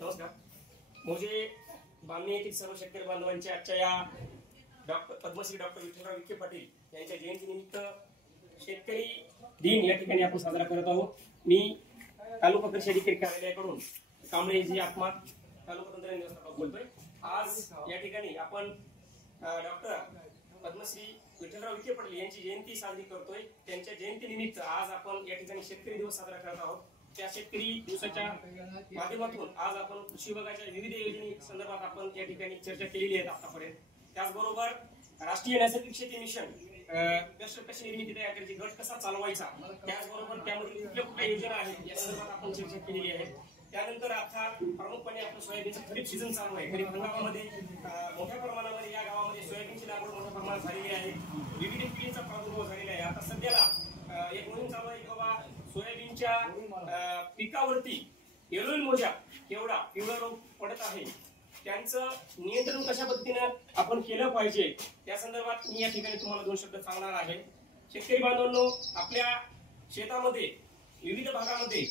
नमस्कार. मोजे बामणी येथील सर्व शेतकरी बांधवांच्या आजच्या या पद्मश्री डॉक्टर विठ्ठलराव विखे पाटील यांच्या जयंतीनिमित्त शेतकरी दिन या ठिकाणी आपण साजरा करत आहोत. मी तालुका कृषी अधिकारी कार्यालयाकडून कांबळे जी आत्मा तालुका तंत्रज्ञान व्यवस्थापक बोलतोय. आज या ठिकाणी आपण डॉक्टर पद्मश्री विठ्ठलराव विखे पाटील यांची जयंती साजरी करतोय. त्यांच्या जयंतीनिमित्त आज आपण या ठिकाणी शेतकरी दिवस साजरा करत आहोत. त्या शेतकरी दिवसाच्या माध्यमातून आज आपण कृषी विभागाच्या विविध योजने संदर्भात आपण या ठिकाणी चर्चा केलेली आहे आतापर्यंत. त्याचबरोबर राष्ट्रीय नैसर्गिक शेती मिशन कशी निर्मिती तयार करायची, गट कसा चालवायचा, त्याचबरोबर त्यामध्ये कुठल्या कुठल्या योजना आहेत या संदर्भात आपण चर्चा केलेली आहे. त्यानंतर आता प्रमुखपणे आपलं सोयाबीनचा खरीप सीझन चालू आहे. खरीप हंगामामध्ये मोठ्या प्रमाणामध्ये या गावामध्ये सोयाबीनची लागवड मोठ्या प्रमाणात झालेली आहे. विविध किडींचा प्रादुर्भाव झालेला आहे. आता सध्याला एक मोहीम चालू आहे की बाबा सोयाबीनच्या पिकावरती येलोईल मोजा केवढा पिवळा रोग पडत आहे, त्यांचं नियंत्रण कशा पद्धतीने आपण केलं पाहिजे त्या संदर्भात मी या ठिकाणी तुम्हाला 2 शब्द सांगणार आहे. शेतकरी बांधवांनो, आपल्या शेतामध्ये विविध भागामध्ये